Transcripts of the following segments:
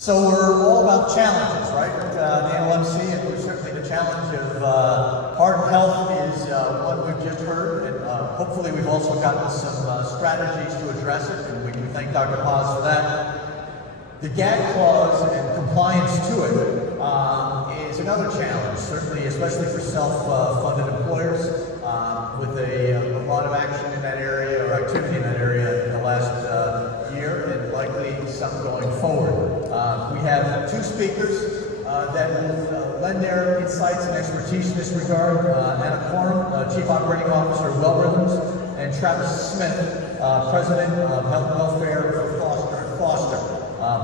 So we're all about challenges, right? The NLMC, and certainly the challenge of heart health is what we've just heard, and hopefully we've also gotten some strategies to address it, and we thank Dr. Paz for that. The gag clause and compliance to it is another challenge, certainly, especially for self-funded employers, with a lot of action in that area, or activity in that area in the last year, and likely some going forward. We have two speakers that will lend their insights and expertise in this regard. Quarum, Chief Operating Officer of WellRithms, and Travis Smith, President of Health and Welfare for Foster.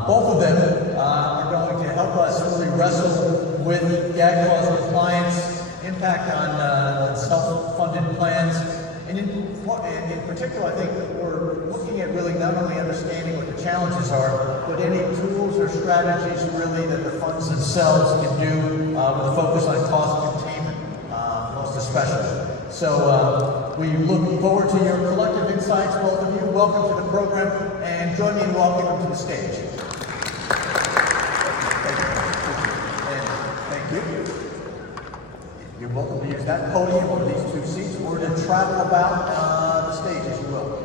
Both of them are going to help us really wrestle with gag clause compliance, impact on self-funded plans, and in particular, I think we're looking at really not only understanding what the challenges are, but any tools or strategies really that the funds themselves can do with a focus on cost containment, most especially. So we look forward to your collective insights, both of you. Welcome to the program, and join me in welcoming them to the stage. Thank you. You're welcome to use that podium or these two seats, or to travel about the stage as you will.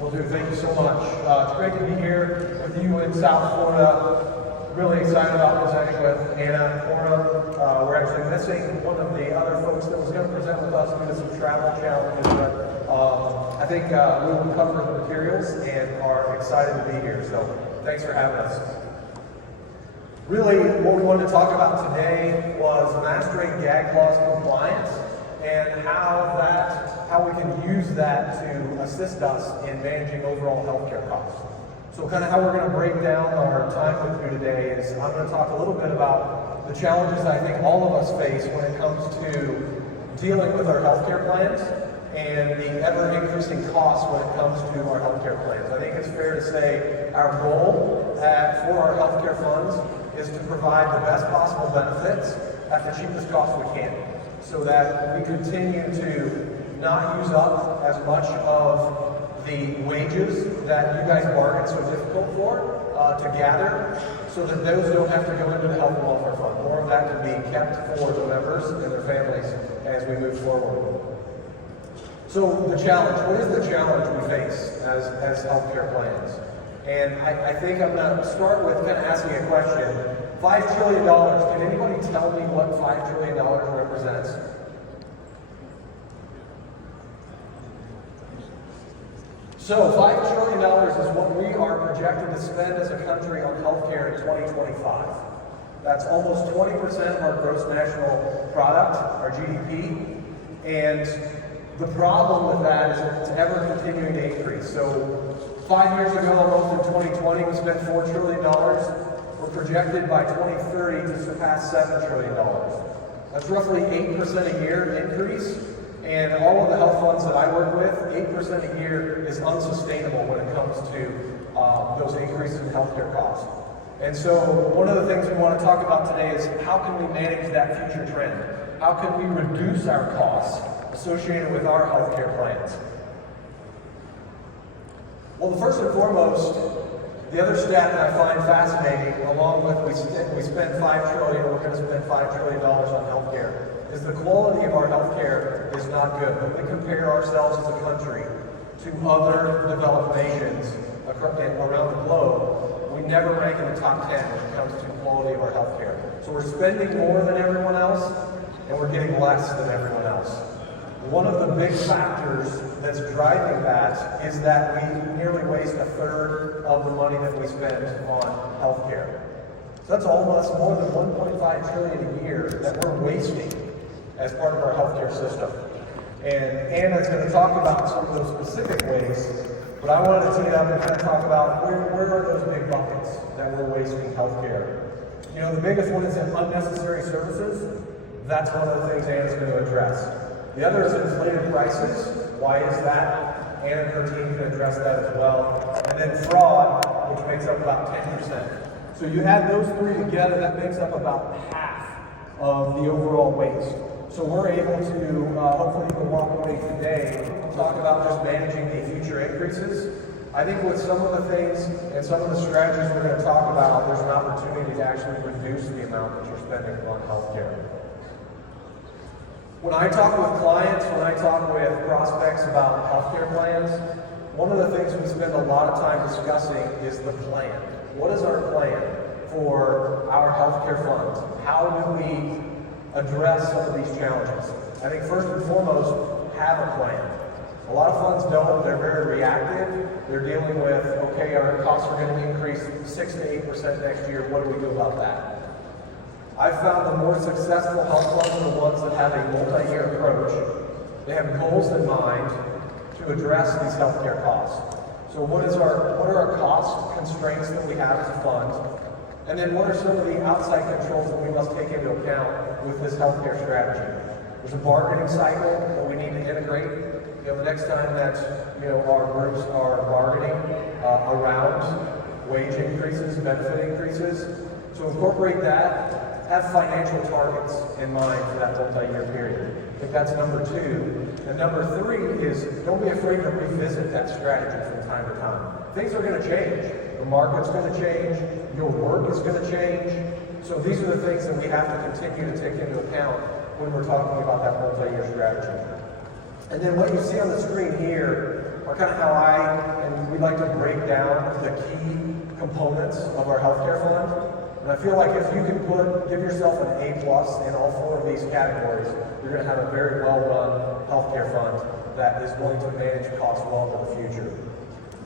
Will do. Thank you so much. It's great to be here with you in South Florida. Really excited about presenting with Anna Quarum. We're actually missing one of the other folks that was going to present with us due to some travel challenges, but I think we will cover the materials and are excited to be here. So thanks for having us. Really, what we wanted to talk about today was mastering gag clause compliance and how we can use that to assist us in managing overall healthcare costs. So kind of how we're going to break down our time with you today is I'm going to talk a little bit about the challenges I think all of us face when it comes to dealing with our healthcare plans and the ever-increasing costs when it comes to our healthcare plans. I think it's fair to say our goal for our healthcare funds is to provide the best possible benefits at the cheapest cost we can, so that we continue to not use up as much of the wages that you guys bargained so difficult for to gather, so that those don't have to go into the health and welfare fund. More of that can be kept for the members and their families as we move forward. So the challenge, what is the challenge we face as healthcare plans? And I think I'm going to start with kind of asking a question. $5 trillion, can anybody tell me what $5 trillion represents? So $5 trillion is what we are projected to spend as a country on healthcare in 2025. That's almost 20% of our gross national product, our GDP. And the problem with that is that it's ever continuing to increase. So 5 years ago, almost in 2020, we spent $4 trillion. We're projected by 2030 to surpass $7 trillion. That's roughly 8% a year increase. And all of the health funds that I work with, 8% a year is unsustainable when it comes to those increases in healthcare costs. And so one of the things we want to talk about today is how can we manage that future trend? How can we reduce our costs associated with our healthcare plans? Well, first and foremost, the other stat that I find fascinating, along with we spend $5 trillion, we're going to spend $5 trillion on healthcare, is the quality of our healthcare is not good. When we compare ourselves as a country to other developed nations around the globe, we never rank in the top 10 when it comes to quality of our healthcare. So we're spending more than everyone else, and we're getting less than everyone else. One of the big factors that's driving that is that we nearly waste a third of the money that we spend on healthcare. So that's almost more than $1.5 trillion a year that we're wasting as part of our healthcare system. And Anna's going to talk about some of those specific ways, but I wanted to tee up and kind of talk about where are those big buckets that we're wasting healthcare. You know, the biggest one is unnecessary services. That's one of the things Anna's going to address. The other is inflated prices. Why is that? Anna and her team can address that as well. And then fraud, which makes up about 10%. So you add those three together, that makes up about half of the overall waste. So we're able to, hopefully you can walk away today, talk about just managing the future increases I think with some of the things and some of the strategies we're going to talk about, there's an opportunity to actually reduce the amount that you're spending on healthcare. When I talk with clients, when I talk with prospects about healthcare plans, one of the things we spend a lot of time discussing is the plan. What is our plan for our healthcare funds? How do we address some of these challenges? I think first and foremost, have a plan. A lot of funds don't. They're very reactive. They're dealing with, okay, our costs are going to increase 6 to 8% next year. What do we do about that? I've found the more successful health funds are the ones that have a multi-year approach. They have goals in mind to address these healthcare costs. So what are our cost constraints that we have as a fund? And then what are some of the outside controls that we must take into account with this healthcare strategy? There's a bargaining cycle that we need to integrate. The next time that our groups are bargaining around wage increases, benefit increases, so incorporate that. Have financial targets in mind for that multi-year period. I think that's number 2. And number 3 is don't be afraid to revisit that strategy from time to time. Things are going to change. The market's going to change. Your work is going to change. So these are the things that we have to continue to take into account when we're talking about that multi-year strategy. And then what you see on the screen here are kind of how we like to break down the key components of our healthcare fund. And I feel like if you can give yourself an A+ in all 4 of these categories, you're going to have a very well-run healthcare fund that is going to manage costs well into the future.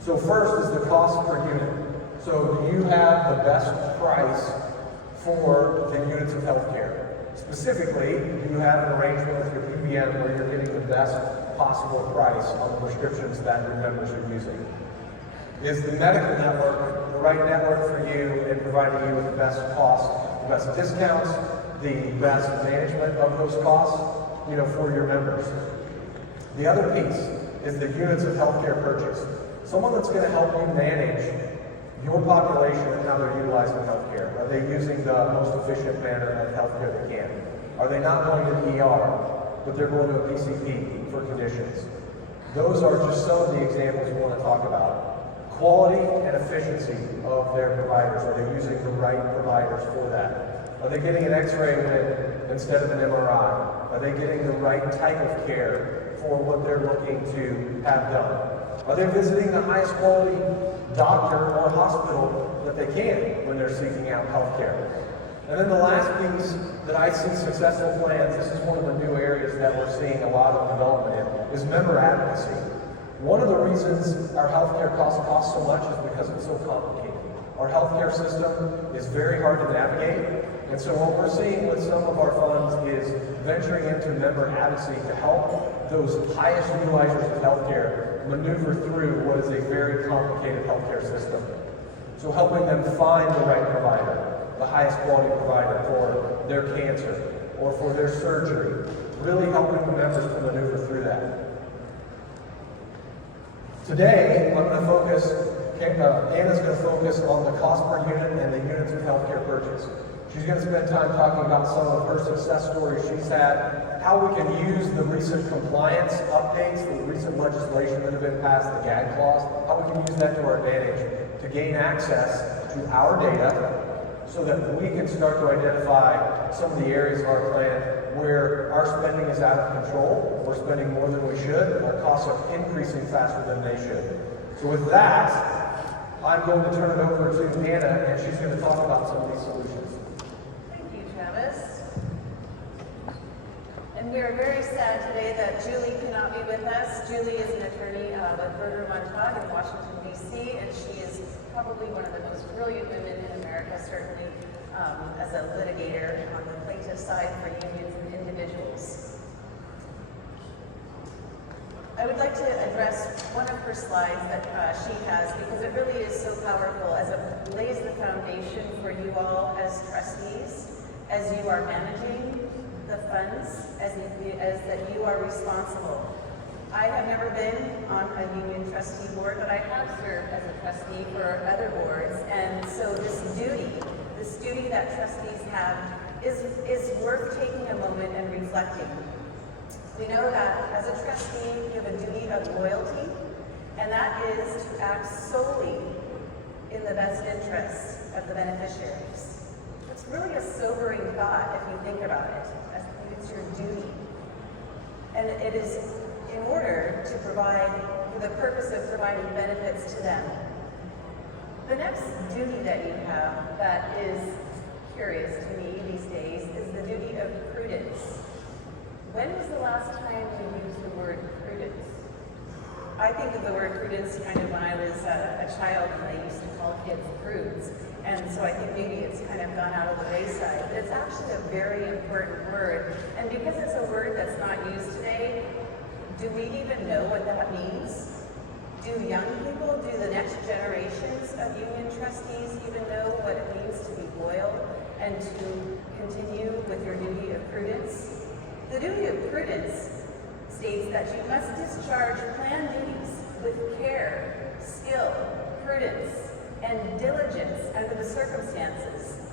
So first is the cost per unit. So do you have the best price for the units of healthcare? Specifically, do you have an arrangement with your PBM where you're getting the best possible price on the prescriptions that your members are using? Is the medical network the right network for you in providing you with the best cost, the best discounts, the best management of those costs, for your members? The other piece is the units of healthcare purchase. Someone that's going to help you manage your population and how they're utilizing healthcare. Are they using the most efficient manner of healthcare they can? Are they not going to the ER, but they're going to a PCP for conditions? Those are just some of the examples we want to talk about. Quality and efficiency of their providers. Are they using the right providers for that? Are they getting an X-ray instead of an MRI? Are they getting the right type of care for what they're looking to have done? Are they visiting the highest quality doctor or hospital that they can when they're seeking out health care? And then the last piece that I see successful plans, this is one of the new areas that we're seeing a lot of development in, is member advocacy. One of the reasons our healthcare costs so much is because it's so complicated. Our healthcare system is very hard to navigate, and so what we're seeing with some of our funds is venturing into member advocacy to help those highest utilizers of healthcare maneuver through what is a very complicated healthcare system. So helping them find the right provider, the highest quality provider for their cancer or for their surgery, really helping the members to maneuver through that. Today, I'm going to focus, Anna's going to focus on the cost per unit and the units of healthcare purchase. She's going to spend time talking about some of her success stories she's had, how we can use the recent compliance updates, the recent legislation that have been passed, the gag clause, how we can use that to our advantage to gain access to our data so that we can start to identify some of the areas of our plan where our spending is out of control, we're spending more than we should, our costs are increasing faster than they should. So with that, I'm going to turn it over to Anna, and she's going to talk about some of these solutions. Thank you, Travis. And we are very sad today that Julie cannot be with us. Julie is an attorney with Berger Montague in Washington, D.C., and she is probably one of the most brilliant women in America, certainly as a litigator on the plaintiff side for unions and individuals. I would like to address one of her slides that she has because it really is so powerful as it lays the foundation for you all as trustees, as you are managing the funds, as that you are responsible. I have never been on a union trustee board, but I have served as a trustee for other boards, and so this duty that trustees have is worth taking a moment and reflecting. We know that as a trustee, you have a duty of loyalty, and that is to act solely in the best interest of the beneficiaries. It's really a sobering thought if you think about it. I think it's your duty. And it is in order to provide, for the purpose of providing benefits to them. The next duty that you have that is curious to me these days is the duty of prudence. When was the last time you used the word prudence? I think of the word prudence kind of when I was a child and they used to call kids prudes. And so I think maybe it's kind of gone out of the wayside. But it's actually a very important word. And because it's a word that's not used today, do we even know what that means? Do young people, do the next generations of union trustees even know what it means to be loyal and to continue with your duty of prudence? The duty of prudence states that you must discharge planned duties with care, skill, prudence, and diligence under the circumstances.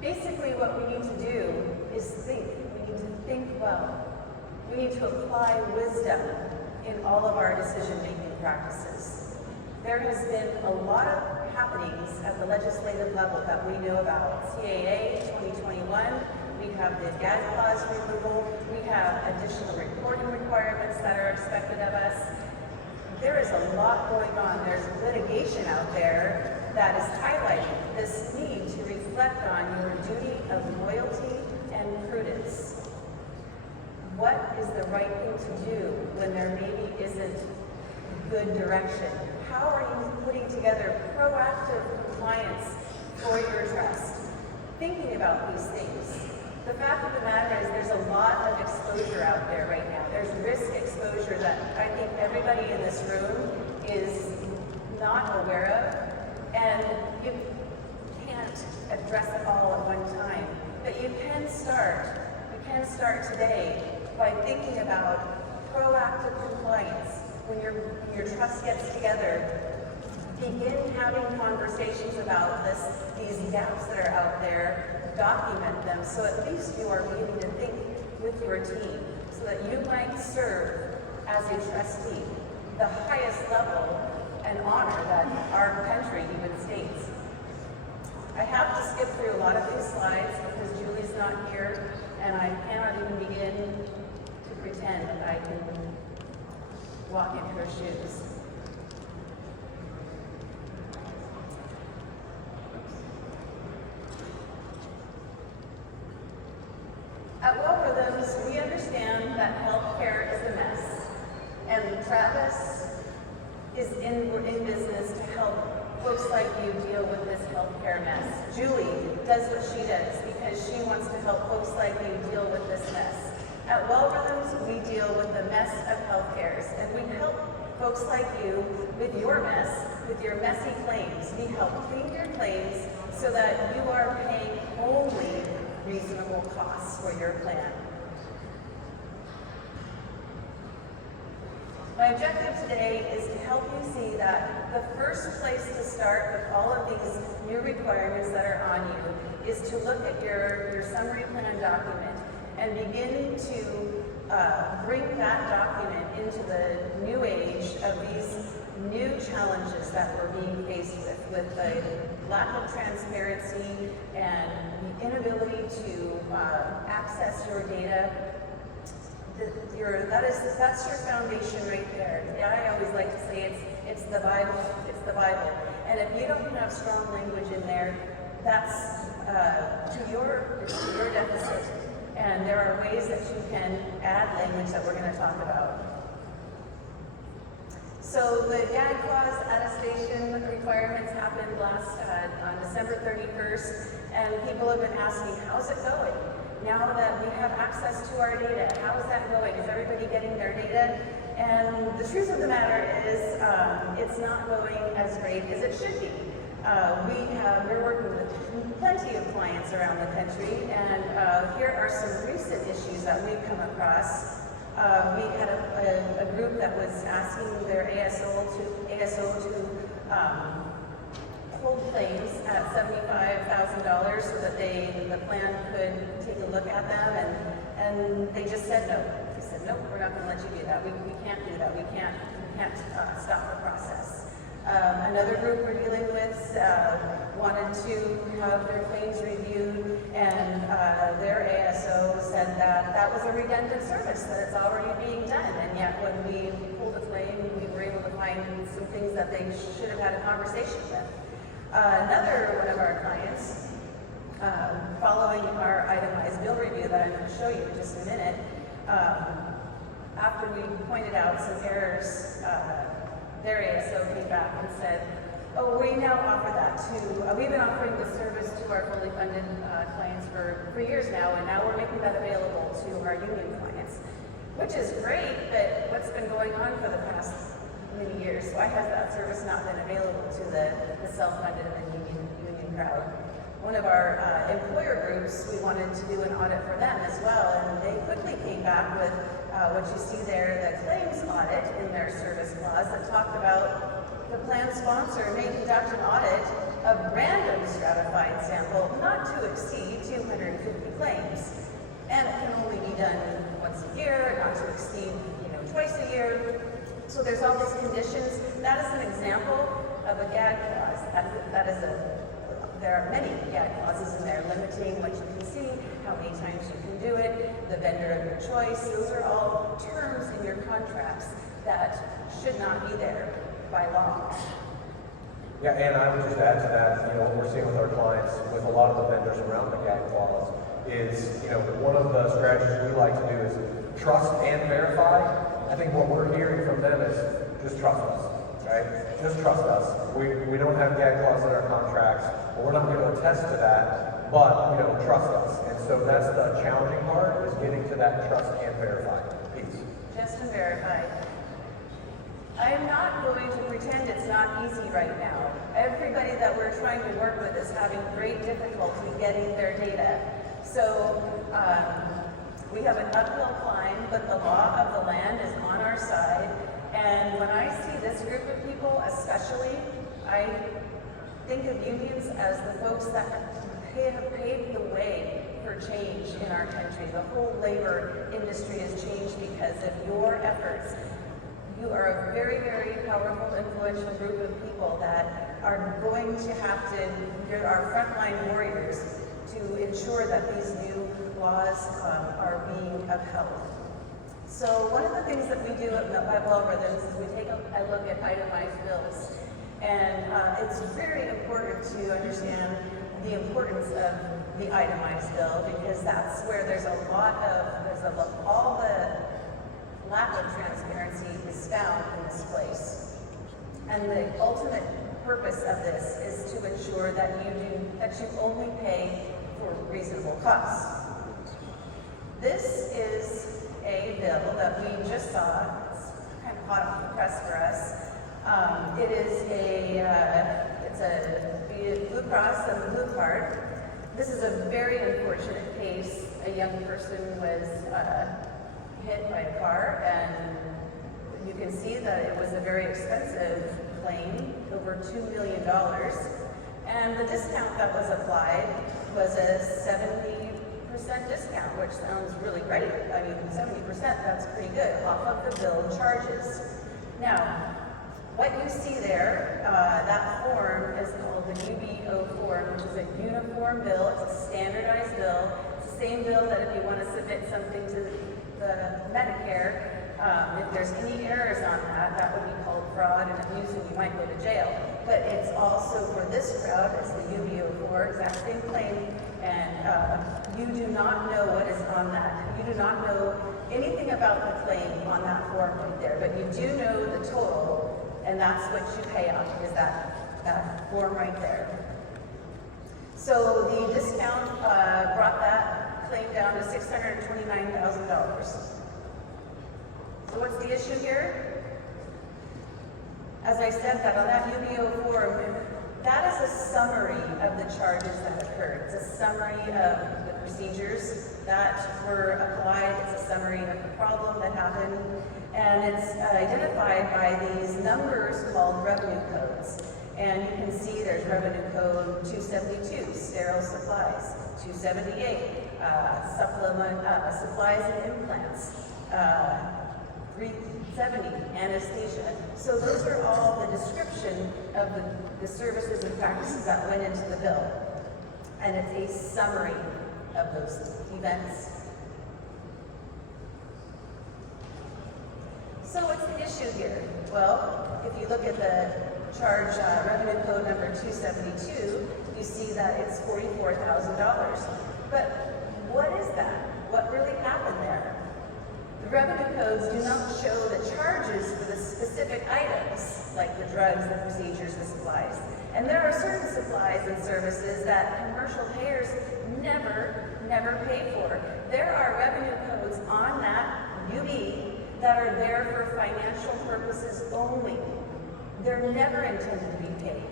Basically, what we need to do is think. We need to think well. We need to apply wisdom in all of our decision-making practices. There has been a lot of happenings at the legislative level that we know about. CAA 2021, we have the gag clause removal, we have additional reporting requirements that are expected of us. There is a lot going on. There's litigation out there that is highlighting this need to reflect on your duty of loyalty and prudence. What is the right thing to do when there maybe isn't good direction? How are you putting together proactive compliance for your trust? Thinking about these things. The fact of the matter is there's a lot of exposure out there right now. There's risk exposure that I think everybody in this room is not aware of, and you can't address it all at one time. But you can start today by thinking about proactive compliance. When your trust gets together, begin having conversations about these gaps that are out there, document them, so at least you are beginning to think with your team, so that you might serve as a trustee, the highest level and honor that our country even states. I have to skip through a lot of these slides because Julie's not here, and I cannot even begin to pretend that I can walk in her shoes. At WellRithms, we understand that healthcare is a mess, and Travis is in business to help folks like you deal with this healthcare mess. Julie does what she does because she wants to help folks like you deal with this mess. At WellRithms, we deal with the mess of healthcares, and we help folks like you with your mess, with your messy claims. We help clean your claims so that you are paying only reasonable costs for your plan. My objective today is to help you see that the first place to start with all of these new requirements that are on you is to look at your summary plan document and begin to bring that document into the new age of these new challenges that we're being faced with the lack of transparency and the inability to access your data. That's your foundation right there. I always like to say it's the Bible. It's the Bible. And if you don't have strong language in there, that's to your deficit. And there are ways that you can add language that we're going to talk about. So the gag clause attestation requirements happened on December 31st, and people have been asking, how's it going? Now that we have access to our data, how is that going? Is everybody getting their data? And the truth of the matter is, it's not going as great as it should be. We're working with plenty of clients around the country, and here are some recent issues that we've come across. We had a group that was asking their ASO to hold claims at $75,000 so that the plan could take a look at them, and they just said no. They said, nope, we're not going to let you do that. We can't do that. We can't can't stop the process. Another group we're dealing with wanted to have their claims reviewed, and their ASO said that that was a redundant service, that it's already being done, and yet when we pulled a claim, we were able to find some things that they should have had a conversation with. Another one of our clients, following our itemized bill review that I'm going to show you in just a minute, after we pointed out some errors, their ASO came back and said, oh, we now offer that to, we've been offering the service to our fully funded clients for years now, and now we're making that available to our union clients, which is great, but what's been going on for the past many years? Why has that service not been available to the self-funded and the union crowd? One of our employer groups, we wanted to do an audit for them as well, and they quickly came back with what you see there, the claims audit in their service clause that talked about the plan sponsor may conduct an audit of random stratified sample not to exceed 250 claims, and it can only be done once a year, not to exceed twice a year. So there's all these conditions. That is an example of a gag clause. There are many gag clauses in there limiting what you can see, how many times you can do it, the vendor of your choice. Those are all terms in your contracts that should not be there by law. Yeah, and I would just add to that, what we're seeing with our clients, with a lot of the vendors around the gag clause, is, one of the strategies we like to do is trust and verify. I think what we're hearing from them is just trust us, right? Just trust us. We don't have gag clause in our contracts, but we're not going to attest to that, but, trust us. And so that's the challenging part, is getting to that trust and verify piece. Just and verify. I'm not going to pretend it's not easy right now. Everybody that we're trying to work with is having great difficulty getting their data. So we have an uphill climb, but the law of the land is on our side. And when I see this group of people, especially, I think of unions as the folks that have paved the way for change in our country. The whole labor industry has changed because of your efforts. You are a very, very powerful, influential group of people that are going to have to, you're our frontline warriors to ensure that these new laws are being upheld. So one of the things that we do at WellRithms is we take a look at itemized bills. And it's very important to understand the importance of the itemized bill, because that's where there's all the lack of transparency is found in this place. And the ultimate purpose of this is to ensure that you only pay for reasonable costs. This is a bill that we just saw. It's kind of hot off the press for us. It is it's a Blue Cross and the Blue Card. This is a very unfortunate case. A young person was hit by a car, and you can see that it was a very expensive claim, over $2 million. And the discount that was applied was a 70% discount, which sounds really great. I mean, 70%, that's pretty good, off of the bill charges. Now, what you see there, that form is called the UBO form, which is a uniform bill. It's a standardized bill. It's the same bill that if you want to submit something to the Medicare, if there's any errors on that, that would be called fraud and abuse, and you might go to jail. But it's also for this crowd, it's the UBO4, exact same claim, and you do not know what is on that. You do not know anything about the claim on that form right there, but you do know the total, and that's what you pay off, is that form right there. So the discount brought that claim down to $629,000. So what's the issue here? As I said, that on that UBO form, that is a summary of the charges that occurred. It's a summary of the procedures that were applied. It's a summary of the problem that happened. And it's identified by these numbers called revenue codes. And you can see there's revenue code 272, sterile supplies, 278, supplies and implants, $370, anesthesia. So those are all the description of the services and practices that went into the bill. And it's a summary of those events. So what's the issue here? Well, if you look at the charge revenue code number 272, you see that it's $44,000. But what is that? What really happened there? The revenue codes do not show the charges for the specific items, like the drugs, the procedures, the supplies. And there are certain supplies and services that commercial payers never pay for. There are revenue codes on that UB that are there for financial purposes only. They're never intended to be paid,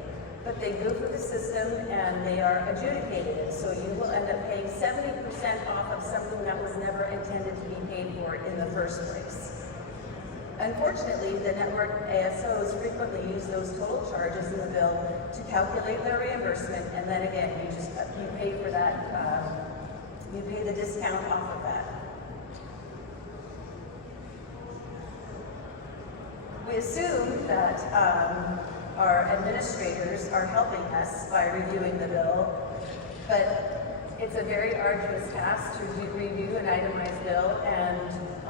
but they go through the system and they are adjudicated. So you will end up paying 70% off of something that was never intended to be paid for in the first place. Unfortunately, the network ASOs frequently use those total charges in the bill to calculate their reimbursement, and then again, you pay for that, you pay the discount off of that. We assume that our administrators are helping us by reviewing the bill, but it's a very arduous task to review an itemized bill, and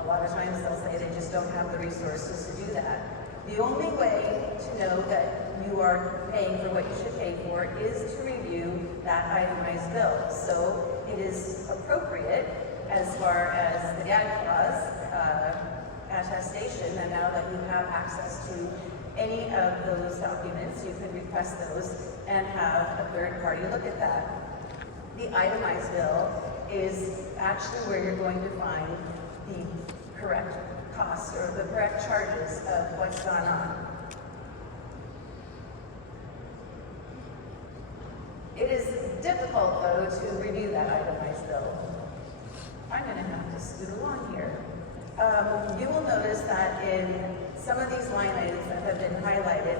a lot of times they'll say they just don't have the resources to do that. The only way to know that you are paying for what you should pay for is to review that itemized bill. So it is appropriate, as far as the gag clause, attestation, and now that you have access to any of those documents, you can request those and have a third party look at that. The itemized bill is actually where you're going to find the correct costs or the correct charges of what's gone on. It is difficult, though, to review that itemized bill. I'm going to have to scoot along here. You will notice that in some of these line items that have been highlighted,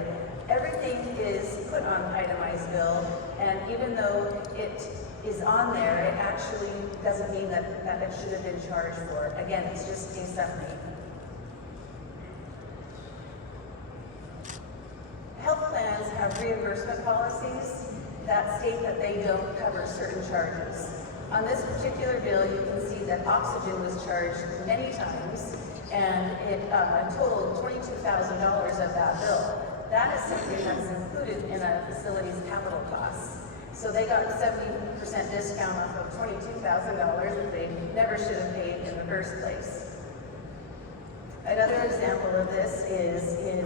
everything is put on the itemized bill, and even though it is on there, it actually doesn't mean that it should have been charged for. Again, it's just a summary. Health plans have reimbursement policies that state that they don't cover certain charges. On this particular bill, you can see that oxygen was charged many times, and it totaled $22,000 of that bill. That is something that's included in a facility's capital costs. So they got a 70% discount off of $22,000 that they never should have paid in the first place. Another example of this is in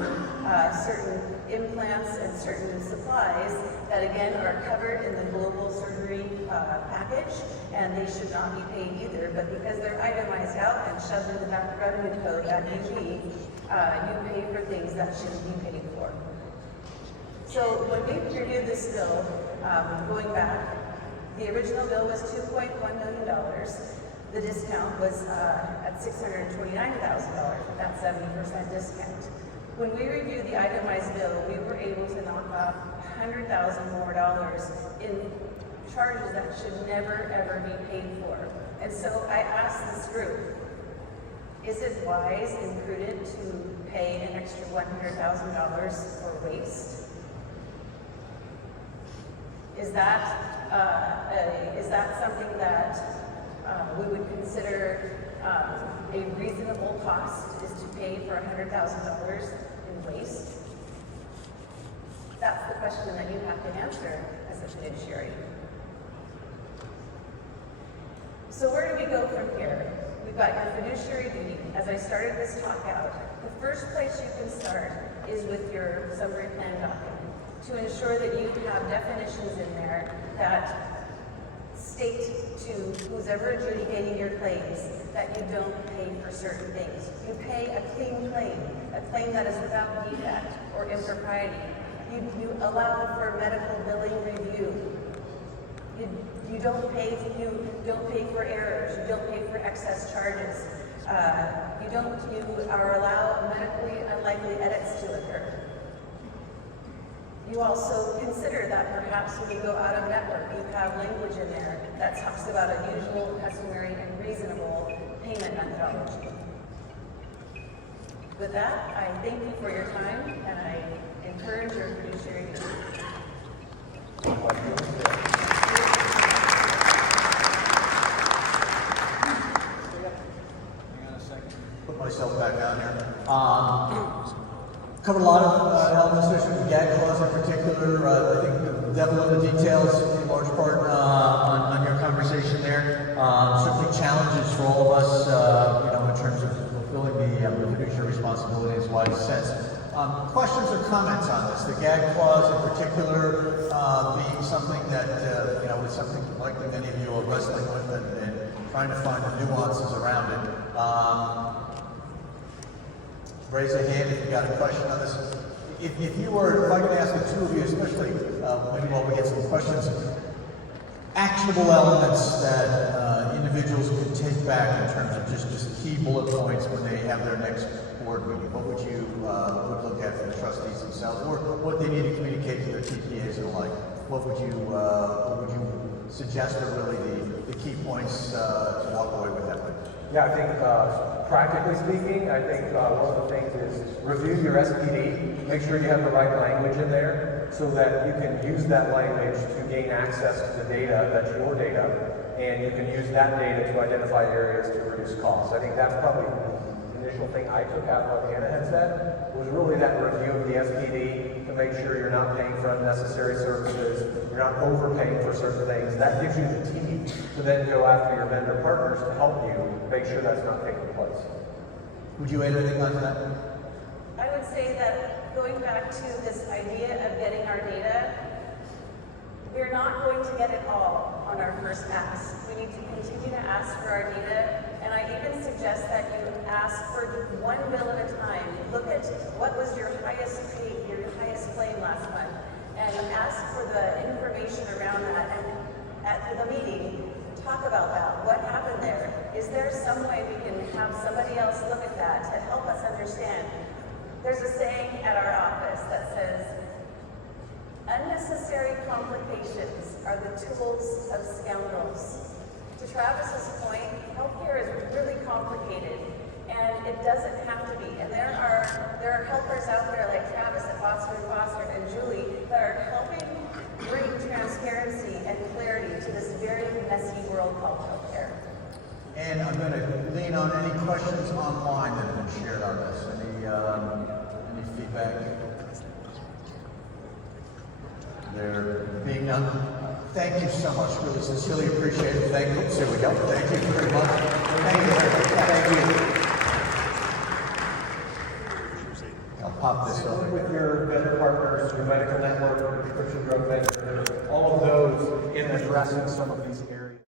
certain implants and certain supplies that again are covered in the global surgery package, and they should not be paid either, but because they're itemized out and shoved into that revenue code at UG, you pay for things that shouldn't be paid for. So when we reviewed this bill, going back, the original bill was $2.1 million. The discount was at $629,000 with that 70% discount. When we reviewed the itemized bill, we were able to knock off $100,000 more in charges that should never ever be paid for. And so I asked this group, is it wise and prudent to pay an extra $100,000 for waste? Is that something that we would consider a reasonable cost, is to pay for $100,000 in waste? That's the question that you have to answer as a fiduciary. So where do we go from here? We've got your fiduciary duty. As I started this talk out, the first place you can start is with your summary plan document to ensure that you have definitions in there that state to who's ever adjudicating your claims that you don't pay for certain things. You pay a clean claim, a claim that is without defect or impropriety. You allow for medical billing review. You don't pay for errors. You don't pay for excess charges. You are allowed medically unlikely edits to occur. You also consider that perhaps when you go out of network, you have language in there that talks about a usual, customary, and reasonable payment methodology. With that, I thank you for your time, and I encourage your fiduciary duty. Hang on a second. Put myself back down here. Covered a lot of elements, especially the gag clause in particular. I think the devil in the details, in large part, on your conversation there. Certainly challenges for all of us, in terms of fulfilling the fiduciary responsibility in its widest sense. Questions or comments on this? The gag clause in particular being something that, was something likely many of you are wrestling with and trying to find the nuances around it. Raise a hand if you've got a question on this. If I could ask the two of you, especially maybe while we get some questions, actionable elements that individuals could take back in terms of just key bullet points when they have their next board meeting. What would you would look at for the trustees themselves, or what they need to communicate to their TPAs and the like? What would you suggest are really the key points to walk away with that way? Yeah, I think practically speaking, I think one of the things is review your SPD, make sure you have the right language in there so that you can use that language to gain access to the data that's your data, and you can use that data to identify areas to reduce costs. I think that's probably the initial thing I took out of what Anna had said, was really that review of the SPD to make sure you're not paying for unnecessary services, you're not overpaying for certain things. That gives you the team to then go after your vendor partners to help you make sure that's not taking place. Would you add anything onto that? I would say that going back to this idea of getting our data, we're not going to get it all on our first ask. We need to continue to ask for our data, and I even suggest that you ask for one bill at a time. Look at what was your highest claim last month, and ask for the information around that, and at the meeting, talk about that. What happened there? Is there some way we can have somebody else look at that to help us understand? There's a saying at our office that says, unnecessary complications are the tools of scoundrels. To Travis's point, healthcare is really complicated, and it doesn't have to be. And there are helpers out there like Travis at Foster & Foster and Julie that are helping bring transparency and clarity to this very messy world called healthcare. And I'm going to lean on any questions online that have been shared on this. Any feedback? There being none. Thank you so much. Really sincerely appreciate it. Thank you. There we go. Thank you very much. Thank you. Thank you. I'll pop this over. With your vendor partners, your medical network, your prescription drug vendor, all of those in addressing some of these areas.